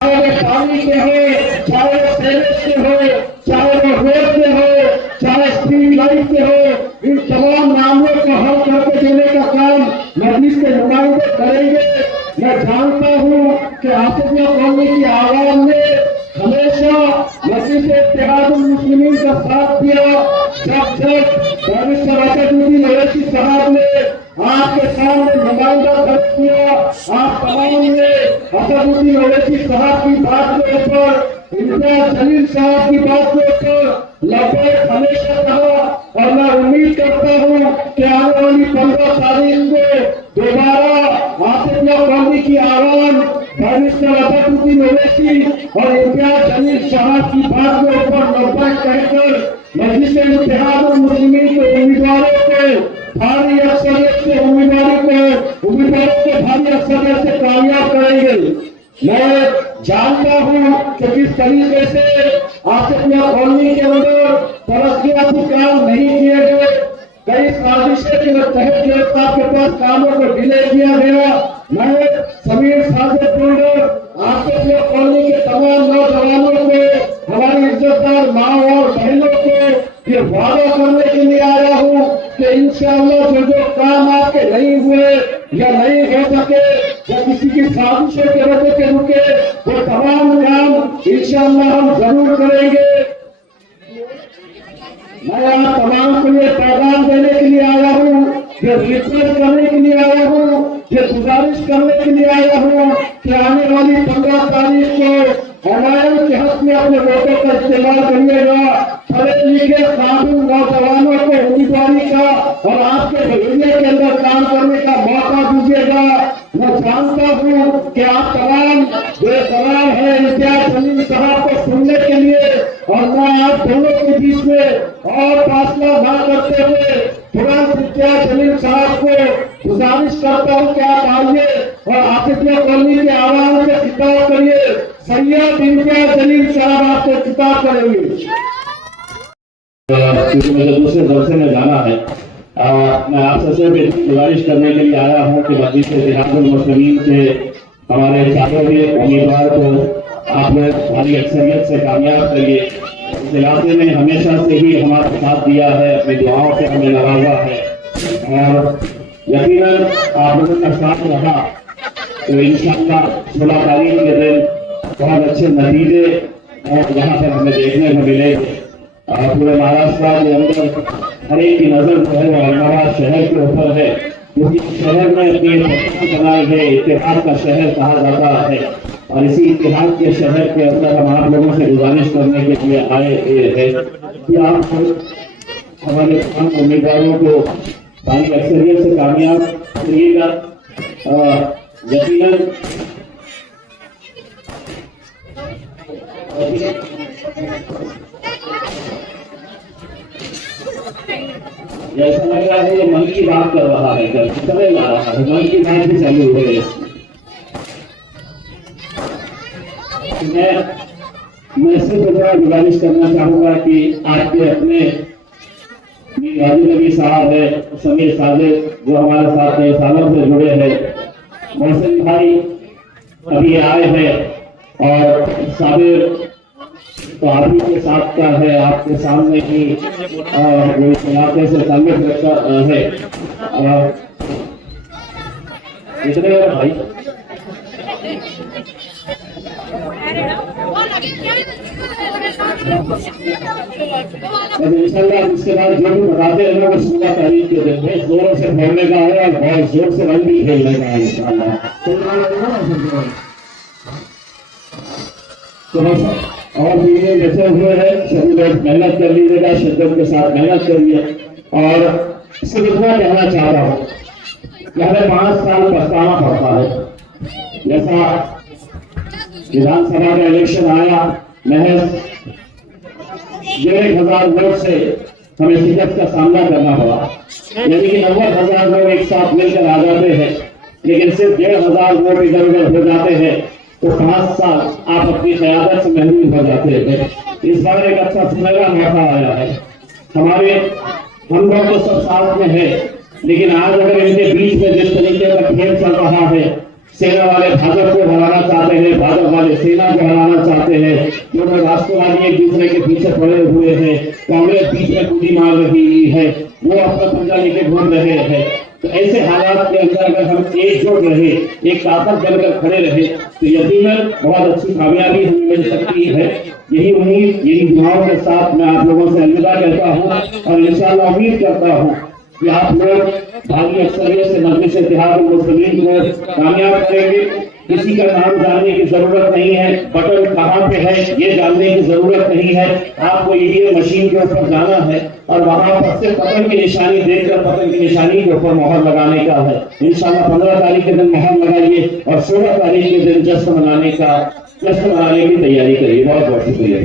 चाहे वो पानी के हो, चाहे वो सेवेज के हो, चाहे वो रोड के हो, चाहे स्ट्रीट लाइट के हो, इन तमाम मामलों को हल करके देने का काम मजलिस के नुमाइंदे करेंगे। मैं जानता हूँ कि आसिफिया कौमी की आवाम ने हमेशा मजलिस इत्तेहादुल मुस्लिमीन का साथ दिया। जब बैरिस्टर असदुद्दीन ओवैसी साहब ने आपके सामने नुमाइंदा खर्च किया, आप तमाम ने असदुद्दीन ओवैसी साहब की बात के ऊपर, इम्तियाज जलील साहब की बात के ऊपर लबैक हमेशा कहा। और मैं उम्मीद करता हूँ कि आने वाली 15 तारीख को दोबारा आसिफिया कौमी की आवाम बैरिस्टर असदुद्दीन ओवैसी और इम्तियाज जलील साहब की बात के ऊपर लबैक कहकर मजलिस इत्तेहादुल मुस्लिमीन के उम्मीदवारों को भारी अक्सरियत से उम्मीदवारों को भारी अक्सरियत से कामयाब करेंगे। मैं जानता हूँ कि किस तरीके से आसिफिया कॉलोनी के अंदर तरक्याती काम नहीं किए गए, कई साजिशें के तहत जो आपके पास कामों को डिले किया गया। मैं समीर साजिद बिल्डर आसिफिया कॉलोनी के तमाम नौजवानों को, हमारी इज्जतदार माँ और बहनों को ये वादा करने के लिए आया हूँ कि इंशाअल्लाह जो काम आपके नहीं हुए या नहीं हो सके या किसी की साजिशों के वजह से रुके, वो तमाम काम इंशाअल्लाह हम जरूर करेंगे। मैं आप तमाम को ये पैगाम देने के लिए आया हूँ, ये रिक्वेस्ट करने के लिए आया हूँ, ये गुजारिश करने के लिए आया हूँ कि आने वाली 15 तारीख को हमारे के हक में अपने वोटों का इस्तेमाल करिएगा। पढ़े लिखे कानून नौजवानों को उम्मीदवारी का और आपके भविष्य के अंदर काम करने का मौका दीजिएगा। मैं जानता हूँ कि आप तमाम बेकरार है इम्तियाज जलील साहब को सुनने के लिए, और मैं आप दोनों के बीच में और फासला न करते हुए तुरंत इम्तियाज जलील साहब को गुजारिश करता हूँ कि आप आइए और आसिफिया कॉलोनी के आवाम से खिताब करिए। सैयद इम्तियाज जलील साहब आपको खिताब करेंगे। क्योंकि मुझे दूसरे जलसे में जाना है, मैं आपसे सिर्फ गुजारिश करने के लिए आया हूँ कि मजलिस इत्तेहादुल मुस्लिमीन के हमारे चारों भी उम्मीदवार को आप लोग भारी अक्सरियत से कामयाब करिए। इस इलाके में हमेशा से ही हमारा साथ दिया है, अपनी दुआओं से हमें नवाजा है, और यकीनन आप लोगों का साथ रहा तो इंशाअल्लाह 16 तारीख के दिन बहुत अच्छे नतीजे और यहाँ पर हमें देखने को मिलेंगे। पूरे महाराष्ट्र के अंदर हर एक की नजर जो है औरंगाबाद शहर के ऊपर है, क्योंकि शहर में अपनी बनाए गए इत्तेहाद का शहर कहा जाता है, और इसी इत्तेहाद के शहर के अंदर हम आप लोगों से गुजारिश करने के लिए आए हैं कि आप हमारे तमाम उम्मीदवारों को भारी अक्सरियत से कामयाब करिएगा। यकीनन ऐसा लग रहा है ये मन की बात कर रहा है, चले ला रहा है, मन की बात भी चालू हो गई। मैं सिर्फ थोड़ा गुजारिश करना चाहूंगा कि आपके अपने नबी साहब है, समीर साजिद जो हमारे साथ कई सालों से जुड़े हैं, मोहसिन भाई अभी आए हैं, और साबिर तो आप ही के साथ का है, आपके सामने ही इलाके से ताल्लुक रखता है। कितने और भाई इंशाल्लाह इसके बाद जो भी बताते हैं वो 16 तारीख के दिन में जोरों से बोलने का है और बहुत जोर से रंग भी खेलने का है इंशाल्लाह। और भी जैसे हुए हैं सभी लोग मेहनत कर लीजिएगा, शिद्दत के साथ मेहनत करिए। और सिर्फ इतना कहना चाह रहा हूँ कि हमें 5 साल पछताना पड़ता है। जैसा विधानसभा का इलेक्शन आया, महज 1,500 वोट से हमें शिकस्त का सामना करना पड़ा, यानी कि 90,000 लोग एक साथ मिलकर आ जाते हैं, लेकिन सिर्फ 1,500 वोट इधर उधर हो जाते हैं तो 5 साल आप अपनी क़यादत से महरूम हो जाते हैं। इस बार एक अच्छा सुनहरा मौका आया है, हम लोग तो सब साथ में है, लेकिन आज अगर इनके बीच में जिस तरीके का खेल चल रहा है, सेना वाले भाजपा को हराना चाहते हैं, भाजपा वाले सेना को हराना चाहते हैं, जो लोग राष्ट्रवादी एक दूसरे के पीछे पड़े हुए हैं, कांग्रेस बीच में कूदी मार रही है, वो अपना पंजा लेके घूम रहे हैं। तो ऐसे हालात के अंदर अगर हम एकजुट रहे, एक ताकत बनकर खड़े रहे, तो यकीनन बहुत अच्छी कामयाबी हमें मिल सकती है। यही उम्मीद, यही दुआओं के साथ मैं आप लोगों से अलविदा कहता हूँ और इंशाअल्लाह उम्मीद करता हूँ कि आप लोग भारी अक्सरियत से मजलिस इत्तेहाद मुस्लिमीन को कामयाब करेंगे। किसी का नाम जानने की जरूरत नहीं है, बटन कहाँ पे है ये जानने की जरूरत नहीं है। आपको ईवीएम मशीन के ऊपर जाना है और वहां पर सिर्फ बटन की निशानी देखकर बटन की निशानी के ऊपर मोहर लगाने का है। इंशाल्लाह 15 तारीख के दिन मोहर लगाइए और 16 तारीख के दिन जश्न मनाने की तैयारी करिए। बहुत बहुत शुक्रिया।